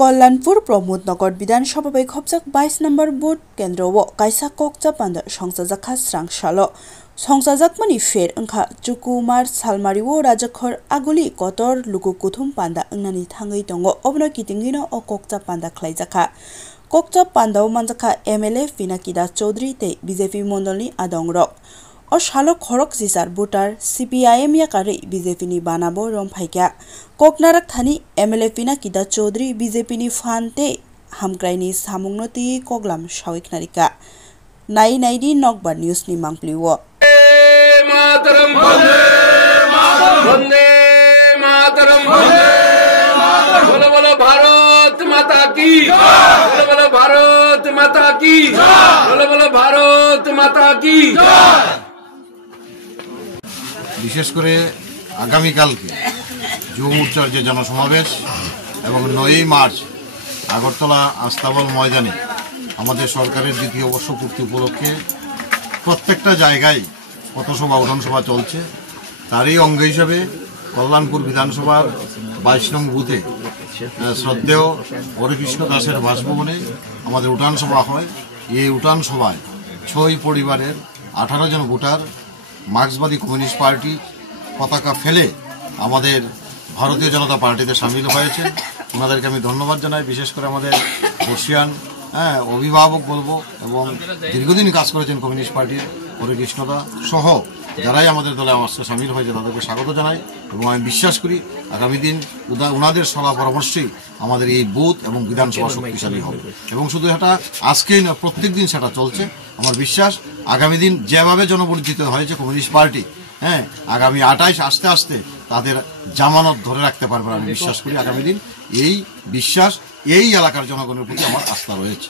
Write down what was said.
कल्याणपुर प्रमोदनगर विधानसभा bai khopjak 22 number booth kendro o kaisa kokja panda songsajak srang salo songsajakmani fer wngkha chukumar salmari o rajakhor aguli kotor lukukuthum panda ungnani thangui tongo obno kitingino o kokja panda khlaijakha kokja panda o manjakha MLA Pinakida Chaudhary tei BJP mondolni adongrok o salo khorok jisar voter CPIM yakari BJP ni banabo romphaikia koknarak thani MLA Pinakida Chaudhary BJP ni fante hamkraini samungnoti koglam shawiknarika nai naidi nokbar news ni mangpliwo Mataram Vande Mataram Bolo bolo Bharat Mata ki Bolo bolo Bharat Mata ki Bolo bolo Bharat Mata ki বিশেষ করে আগামীকালকে যুব মোর্চার যে জনসমাবেশ এবং 9 March Agartala আস্তাবল ময়দানে আমাদের সরকারের দ্বিতীয় বর্ষপূর্তি উপলক্ষে প্রত্যেকটা জায়গায় পথসভা উঠানসভা চলছে তারই অঙ্গ হিসেবে কল্যাণপুর বিধানসভার 22 নং বুথে শ্রদ্ধেয় হরিকৃষ্ণ দাসের বাসভবনে আমাদের উঠানসভা হয়। এই উঠানসভায় 6 পরিবারের 18 জন ভোটার মার্ক্সবাদী কমিউনিস্ট পার্টি পতাকা ফেলে আমাদের ভারতীয় জনতা পার্টিতে সামিল হয়েছে। ওনাদেরকে আমি ধন্যবাদ জানাই। বিশেষ করে আমাদের বর্ষিয়ান অভিভাবক বলবো এবং দীর্ঘদিন কাজ করেছেন কমিউনিস্ট পার্টির হরিকৃষ্ণদা সহ যারাই আমাদের দলে আমার সামিল হয়েছে তাদেরকে স্বাগত জানাই এবং আমি বিশ্বাস করি আগামী দিন ওনাদের সলা পরামর্শেই আমাদের এই বুথ এবং বিধানসভা শক্তিশালী হবে এবং শুধু এটা আজকেই না প্রত্যেক দিন সেটা চলছে। আমার বিশ্বাস আগামী দিন যেভাবে জনপরিচিত হয়েছে কমিউনিস্ট পার্টি আগামী 28 আস্তে আস্তে তাদের জামানত ধরে রাখতে পারবে আমি বিশ্বাস করি। আগামী দিন এই বিশ্বাস এই এলাকার জনগণের প্রতি আমার আস্থা রয়েছে।